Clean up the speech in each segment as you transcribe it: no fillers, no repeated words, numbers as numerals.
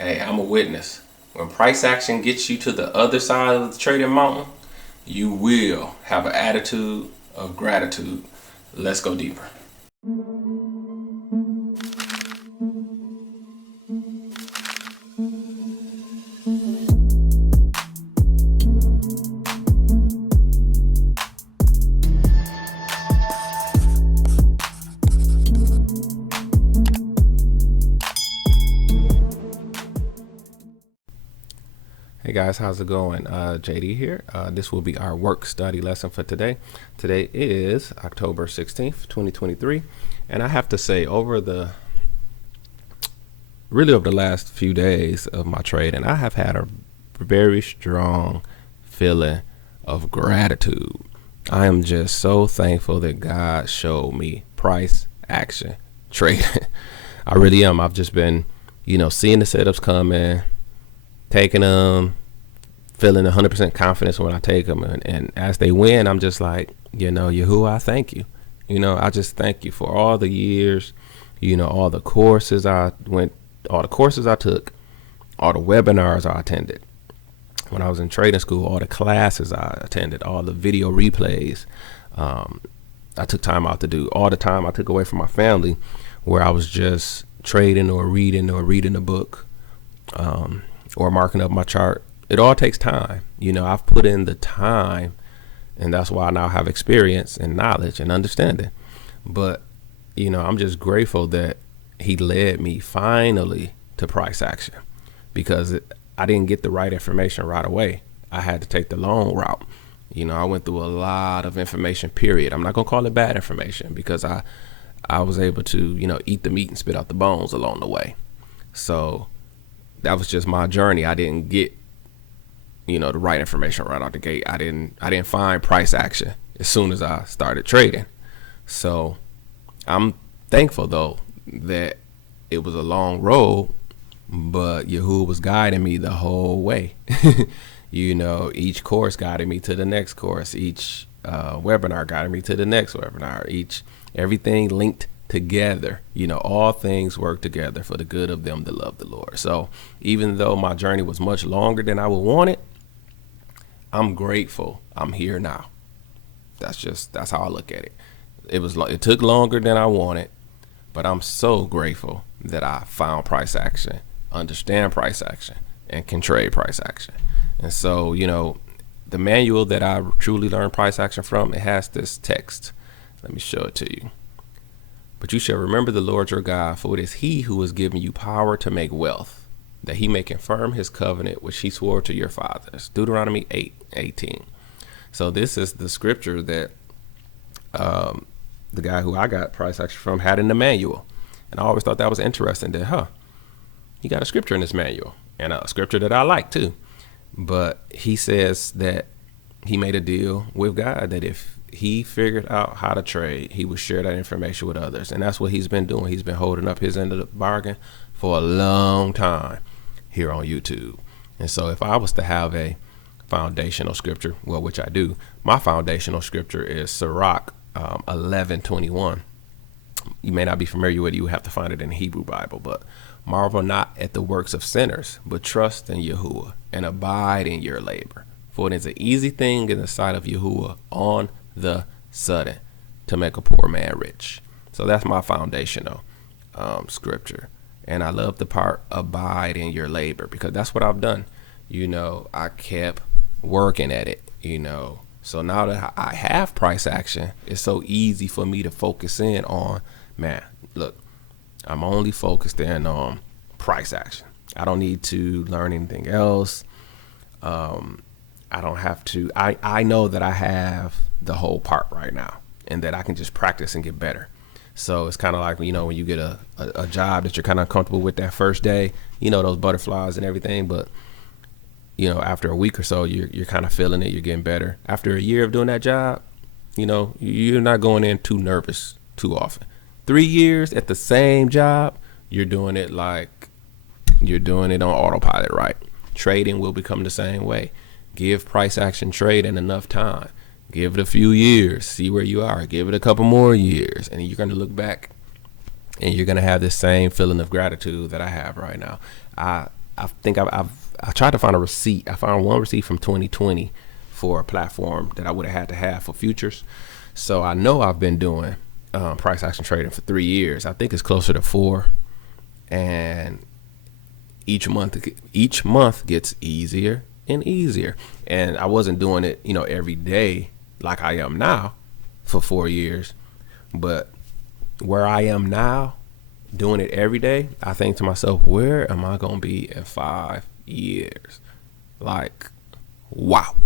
Hey, I'm a witness. When price action gets you to the other side of the trading mountain, you will have an attitude of gratitude. Let's go deeper. Hey guys, how's it going? JD here. This will be our work study lesson for today. Today is October 16th, 2023. And I have to say, over the last few days of my trading, I have had a very strong feeling of gratitude. I am just so thankful that God showed me price action trading. I really am. I've just been, seeing the setups coming, taking them, feeling 100% confidence when I take them. And as they win, I'm just like, Yahuwah, I thank you. I just thank you for all the years, all the courses I took, all the webinars I attended. When I was in trading school, all the classes I attended, all the video replays I took time out to do, all the time I took away from my family where I was just trading or reading a book or marking up my chart. It all takes time. I've put in the time, and that's why I now have experience and knowledge and understanding. But, I'm just grateful that he led me finally to price action because I didn't get the right information right away. I had to take the long route. I went through a lot of information, period. I'm not going to call it bad information because I was able to, eat the meat and spit out the bones along the way. So that was just my journey. I didn't get the right information right out the gate. I didn't find price action as soon as I started trading. So I'm thankful though that it was a long road, but Yahuwah was guiding me the whole way. Each course guided me to the next course. Each webinar guided me to the next webinar. Everything linked together. All things work together for the good of them that love the Lord. So even though my journey was much longer than I would want it, I'm grateful I'm here now. That's how I look at it. It took longer than I wanted, but I'm so grateful that I found price action, understand price action, and can trade price action. And so, the manual that I truly learned price action from, it has this text. Let me show it to you. But you shall remember the Lord your God, for it is he who has given you power to make wealth, that he may confirm his covenant, which he swore to your fathers. Deuteronomy 8:18. So this is the scripture that the guy who I got price action from had in the manual. And I always thought that was interesting that, he got a scripture in this manual and a scripture that I like too. But he says that he made a deal with God that if he figured out how to trade, he would share that information with others. And that's what he's been doing. He's been holding up his end of the bargain for a long time here on YouTube. And so if I was to have a foundational scripture, well, which I do, my foundational scripture is Sirach 11:21. You may not be familiar with it. You would have to find it in the Hebrew Bible, but marvel not at the works of sinners, but trust in Yahuwah and abide in your labor. For it is an easy thing in the sight of Yahuwah on the sudden to make a poor man rich. So that's my foundational scripture. And I love the part abide in your labor because that's what I've done. I kept working at it, So now that I have price action, it's so easy for me to focus in on, look, I'm only focused in on price action. I don't need to learn anything else. I don't have to. I know that I have the whole part right now and that I can just practice and get better. So it's kind of like, when you get a job that you're kind of comfortable with that first day, those butterflies and everything. But, after a week or so, you're kind of feeling it. You're getting better. After a year of doing that job, you're not going in too nervous too often. 3 years at the same job, you're doing it like you're doing it on autopilot, right? Trading will become the same way. Give price action trading enough time. Give it a few years, see where you are. Give it a couple more years, and you're going to look back and you're going to have this same feeling of gratitude that I have right now. I I think I tried to find a receipt. I found one receipt from 2020 for a platform that I would have had to have for futures. So I know I've been doing price action trading for 3 years. I think it's closer to 4, and each month gets easier and easier. And I wasn't doing it, every day like I am now for 4 years, but where I am now, doing it every day, I think to myself, where am I going to be in 5 years? Like, wow.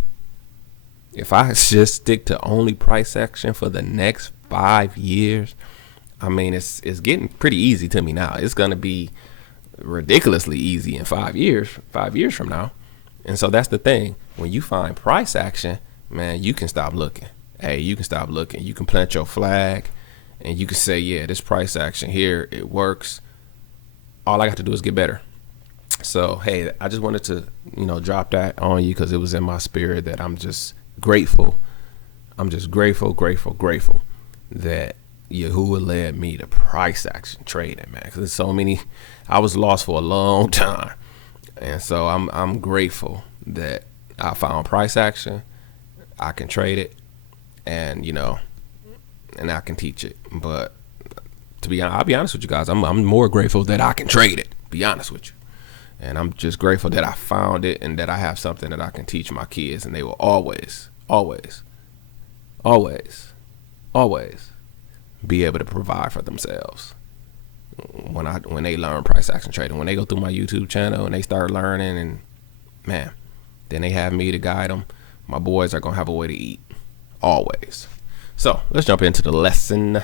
If I just stick to only price action for the next 5 years, I mean, it's getting pretty easy to me now. It's going to be ridiculously easy in 5 years from now. And so that's the thing. When you find price action, man, you can stop looking. Hey, you can stop looking. You can plant your flag and you can say, yeah, this price action here, it works. All I got to do is get better. So, hey, I just wanted to, drop that on you because it was in my spirit that I'm just grateful. I'm just grateful that Yahuwah led me to price action trading, man. Because there's so many, I was lost for a long time. And so I'm grateful that I found price action. I can trade it and, and I can teach it. But I'll be honest with you guys, I'm more grateful that I can trade it, be honest with you. And I'm just grateful that I found it and that I have something that I can teach my kids, and they will always be able to provide for themselves when they learn price action trading. When they go through my YouTube channel and they start learning, and man, then they have me to guide them. My boys are gonna have a way to eat, always. So let's jump into the lesson.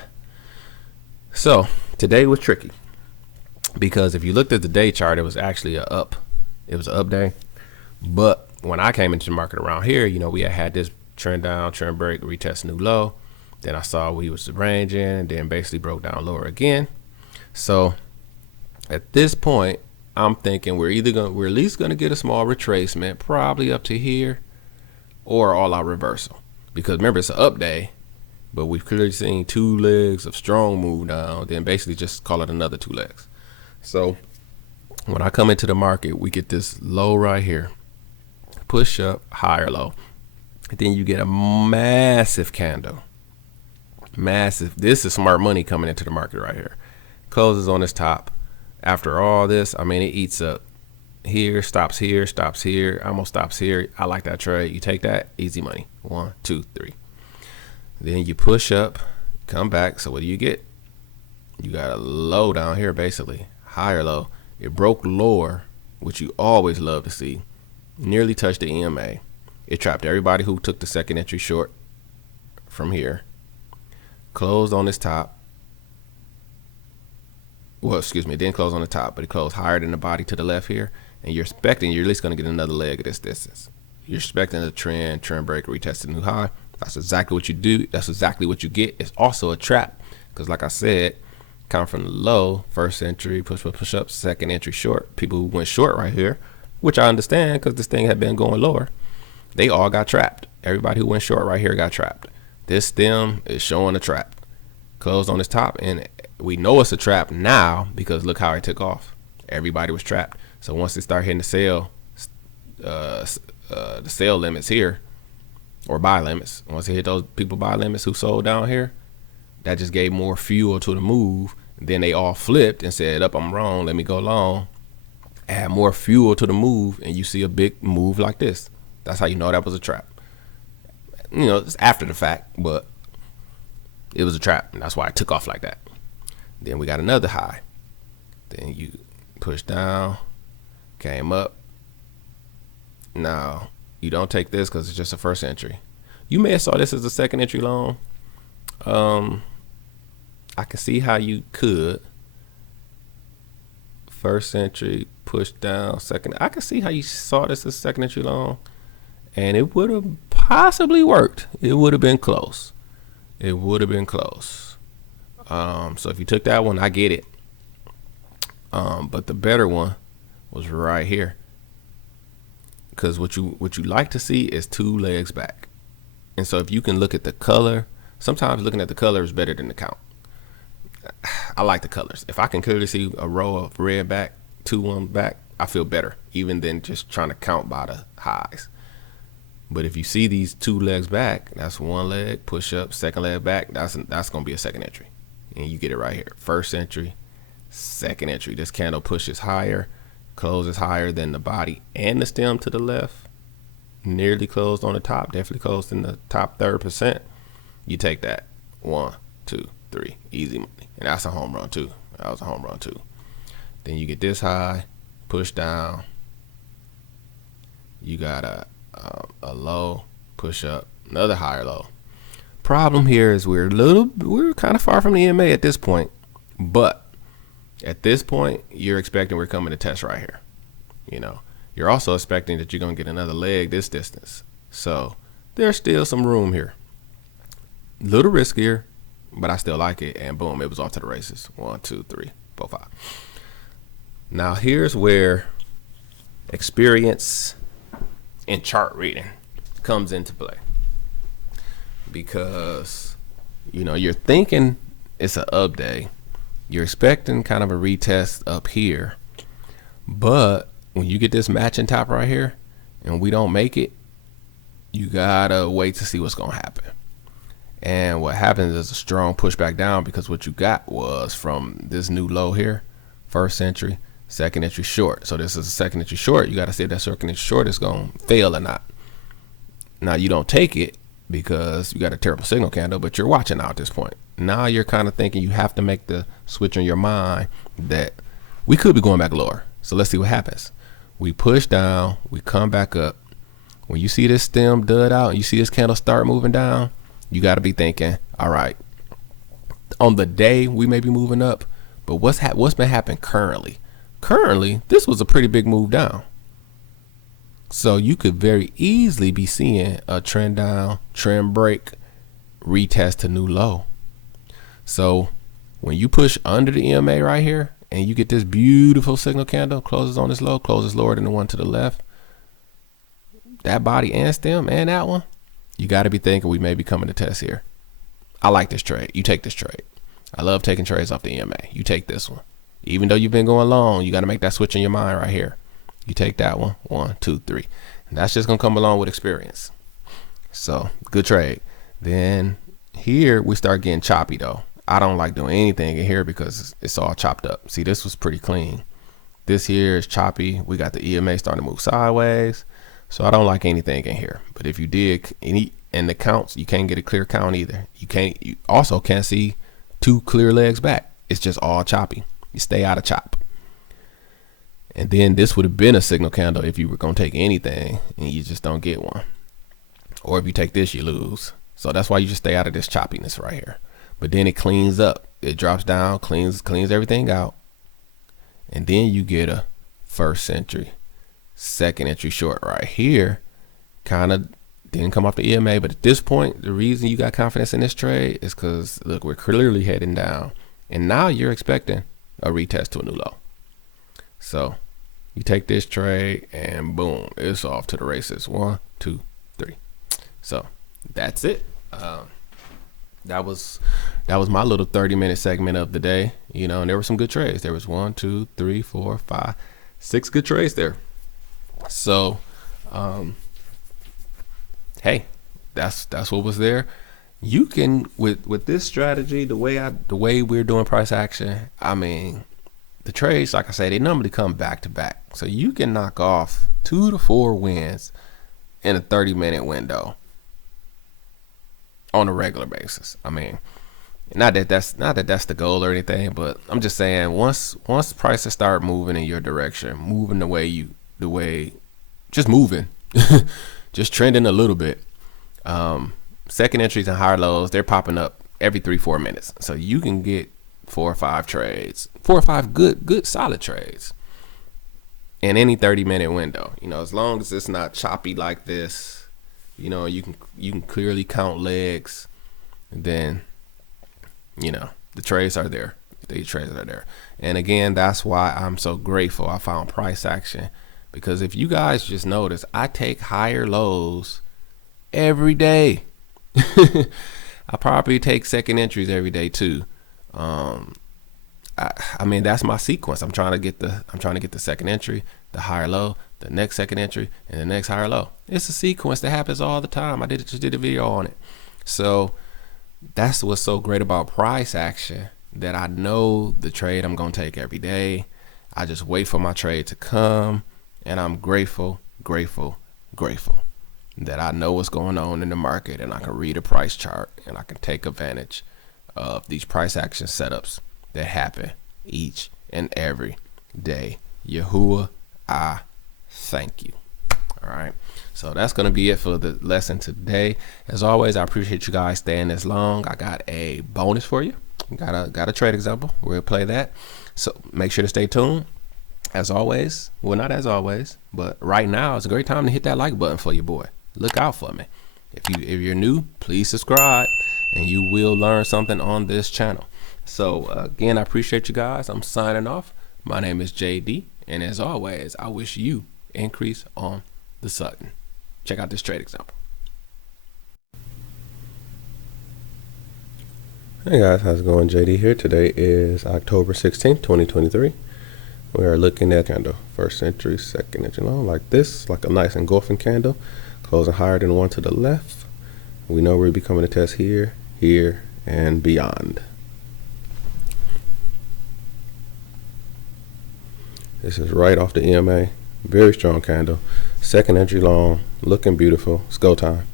So today was tricky because if you looked at the day chart, it was actually it was an up day. But when I came into the market around here, we had this trend down, trend break, retest new low. Then I saw we was ranging, and then basically broke down lower again. So at this point, I'm thinking we're at least gonna get a small retracement, probably up to here, or all out reversal. Because remember, it's an up day, but we've clearly seen 2 legs of strong move down, then basically just call it another 2 legs. So when I come into the market, we get this low right here, push up, higher low. Then you get a massive candle. Massive. This is smart money coming into the market right here. Closes on this top. After all this, I mean, it eats up here, stops here, almost stops here. I like that trade. You take that, easy money. 1, 2, 3. Then you push up, come back. So what do you get? You got a low down here, basically. Higher low. It broke lower, which you always love to see. Nearly touched the EMA. It trapped everybody who took the second entry short from here. Closed on this top. Well, excuse me, it didn't close on the top, but it closed higher than the body to the left here. And you're expecting you're at least going to get another leg of this distance. You're expecting a trend break, retest a new high. That's exactly what you do. That's exactly what you get. It's also a trap because, like I said, coming from the low, first entry, push up, second entry short. People who went short right here, which I understand because this thing had been going lower, they all got trapped. Everybody who went short right here got trapped. This stem is showing a trap. Closed on this top, and we know it's a trap now because look how it took off. Everybody was trapped. So once they start hitting the sell limits here, or buy limits, once they hit those people buy limits who sold down here, that just gave more fuel to the move. Then they all flipped and said, up, I'm wrong, let me go long. Add more fuel to the move, and you see a big move like this. That's how you know that was a trap. It's after the fact, but it was a trap, and that's why it took off like that. Then we got another high. Then you push down, came up. Now, you don't take this because it's just a first entry. You may have saw this as a second entry long. I can see how you could. First entry, push down, second. I can see how you saw this as second entry long. And it would have possibly worked. It would have been close. So if you took that one, I get it. But the better one was right here. Because what you like to see is 2 legs back. And so if you can look at the color, sometimes looking at the color is better than the count. I like the colors. If I can clearly see a row of red back, 2 on back, I feel better even than just trying to count by the highs. But if you see these 2 legs back, that's 1 leg, push up, 2nd leg back, that's going to be a 2nd entry. And you get it right here. 1st entry, 2nd entry. This candle pushes higher, closes higher than the body and the stem to the left. Nearly closed on the top, definitely closed in the top 3%. You take that. 1, 2, 3, easy money. And that's a home run too. That was a home run too. Then you get this high, push down. You got a low, push up, another higher low. Problem here is we're kind of far from the EMA at this point, but at this point you're expecting we're coming to test right here. You're also expecting that you're gonna get another leg this distance. So there's still some room here. A little riskier, but I still like it. And boom, it was off to the races. 1, 2, 3, 4, 5. Now here's where experience and chart reading comes into play, because you're thinking it's an up day, you're expecting kind of a retest up here, but when you get this matching top right here and we don't make it, you gotta wait to see what's gonna happen. And what happens is a strong pushback down, because what you got was from this new low here, 1st entry, 2nd entry short. So this is a 2nd entry short. You got to see if that 2nd entry short is going to fail or not. Now you don't take it because you got a terrible signal candle, but you're watching now at this point. Now you're kind of thinking you have to make the switch in your mind that we could be going back lower. So let's see what happens. We push down, we come back up. When you see this stem dud out and you see this candle start moving down, you got to be thinking, all right, on the day we may be moving up, but what's been happening currently? Currently, this was a pretty big move down. So you could very easily be seeing a trend down, trend break, retest to new low. So when you push under the EMA right here and you get this beautiful signal candle, closes on this low, closes lower than the one to the left, that body and stem and that one, you got to be thinking we may be coming to test here. I like this trade. You take this trade. I love taking trades off the EMA. You take this one. Even though you've been going long, you got to make that switch in your mind right here. You take that one. 1, 2, 3. And that's just going to come along with experience. So good trade. Then here we start getting choppy though. I don't like doing anything in here because it's all chopped up. See, this was pretty clean. This here is choppy. We got the EMA starting to move sideways. So I don't like anything in here. But if you did and the counts, you can't get a clear count either. You also can't see 2 clear legs back. It's just all choppy. You stay out of chop. And then this would have been a signal candle if you were going to take anything and you just don't get one. Or if you take this, you lose. So that's why you just stay out of this choppiness right here. But then it cleans up. It drops down, cleans everything out. And then you get a 1st entry, 2nd entry short right here. Kind of didn't come off the EMA. But at this point, the reason you got confidence in this trade is because, look, we're clearly heading down. And now you're expecting a retest to a new low. So you take this trade and boom, it's off to the races. 1, 2, 3. So that's it. That was my little 30-minute segment of the day. And there were some good trades. There was 1, 2, 3, 4, 5, 6 good trades there. So hey, that's what was there. You can with this strategy, the way we're doing price action, I mean, the trades, like I say, they normally come back to back. So you can knock off 2 to 4 wins in a 30-minute window on a regular basis. I mean, not that that's the goal or anything, but I'm just saying once prices start moving in your direction, moving just moving, just trending a little bit. 2nd entries and higher lows, they're popping up every 3-4 minutes. So you can get 4 or 5 trades, 4 or 5 good solid trades in any 30-minute window. As long as it's not choppy like this, you can clearly count legs, and then the trades are there. The trades are there. And again, that's why I'm so grateful I found price action, because if you guys just notice, I take higher lows every day. I probably take 2nd entries every day too. I mean, that's my sequence. I'm trying to get the second entry, the higher low, the next second entry, and the next higher low. It's a sequence that happens all the time. I just did a video on it. So that's what's so great about price action, that I know the trade I'm gonna take every day. I just wait for my trade to come, and I'm grateful that I know what's going on in the market, and I can read a price chart, and I can take advantage of these price action setups that happen each and every day. Yahuwah, I thank you. All right, so that's gonna be it for the lesson today. As always, I appreciate you guys staying this long. I got a bonus for you. Got a trade example. We'll play that. So make sure to stay tuned. As always, well, not as always, but right now it's a great time to hit that like button for your boy. Look out for me. If you're new, please subscribe, and you will learn something on this channel. So again, I appreciate you guys. I'm signing off. My name is JD, and as always, I wish you increase on the Sutton. Check out this trade example. Hey guys, how's it going? JD here. Today is October 16th, 2023. We are looking at candle, first entry, second entry long, like this, like a nice engulfing candle, closing higher than one to the left. We know we'll be coming to test here, here, and beyond. This is right off the EMA, very strong candle, second entry long, looking beautiful. It's go time,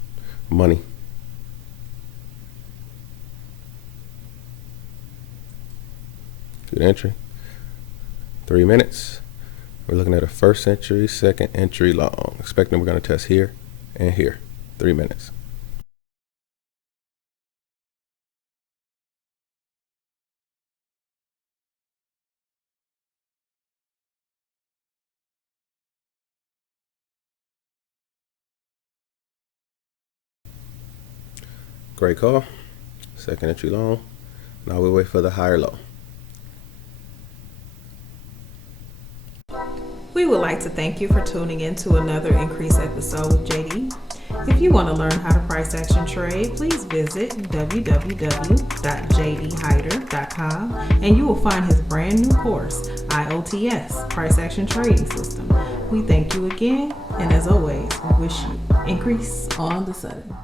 money. Good entry. 3 minutes. We're looking at a first entry, second entry long. Expecting we're going to test here and here. 3 minutes. Great call. Second entry long. Now we wait for the higher low. We would like to thank you for tuning in to another Increase episode with JD. If you want to learn how to price action trade, please visit www.jdhyder.com and you will find his brand new course, IOTS, Price Action Trading System. We thank you again, and as always, we wish you increase on the Sutton.